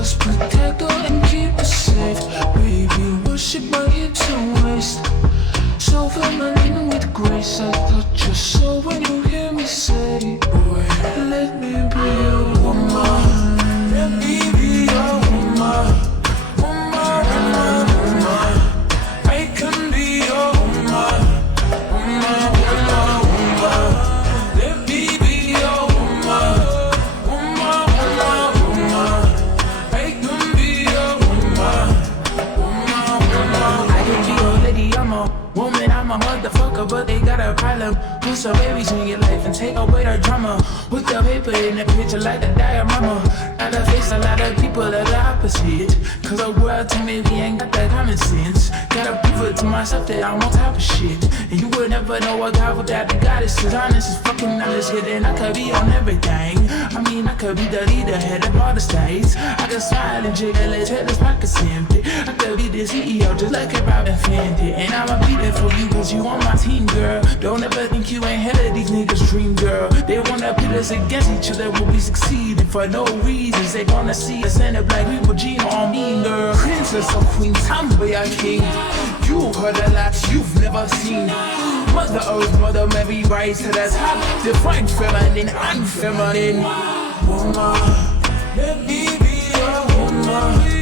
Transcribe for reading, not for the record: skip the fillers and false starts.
us, protect her and keep us safe. Baby, worship my hips and waist. So feminine with grace. I touch your soul when you hear me say, boy, let me be your woman. Let me be your woman. Woman, woman, woman. I can be your woman. Woman, woman, woman. Let me be your woman. Woman, woman, woman. I can be your woman. Woman, woman. I can be your lady, I'm a woman, I'm a motherfucker, but they got a problem. Put some babies in your life and take away the drama. Put the paper in the picture like a diorama. Gotta face a lot of people that are opposite. Cause the world told me we ain't got that common sense. Gotta prove it to myself that I'm on top of shit. And you would never know what God without the goddess is honest as fucking honest. Yeah, then I could be on everything. I mean, I could be the leader, head of all the states. I could smile and jiggle it till his pockets empty. I could be the CEO just like a Robin Fenty. And I'ma be there for you cause you on my team, girl. Don't ever think you ain't hell of these niggas' dream, girl. They wanna pit us against each other when we succeeding for no reasons. They wanna see us end up like we were Gina or Mean Girl. Princess or queen, tomboy or king. You heard a lot you've never seen. Mother Earth, Mother Mary, rise to the top. Define feminine and feminine. Woman, let me be your woman.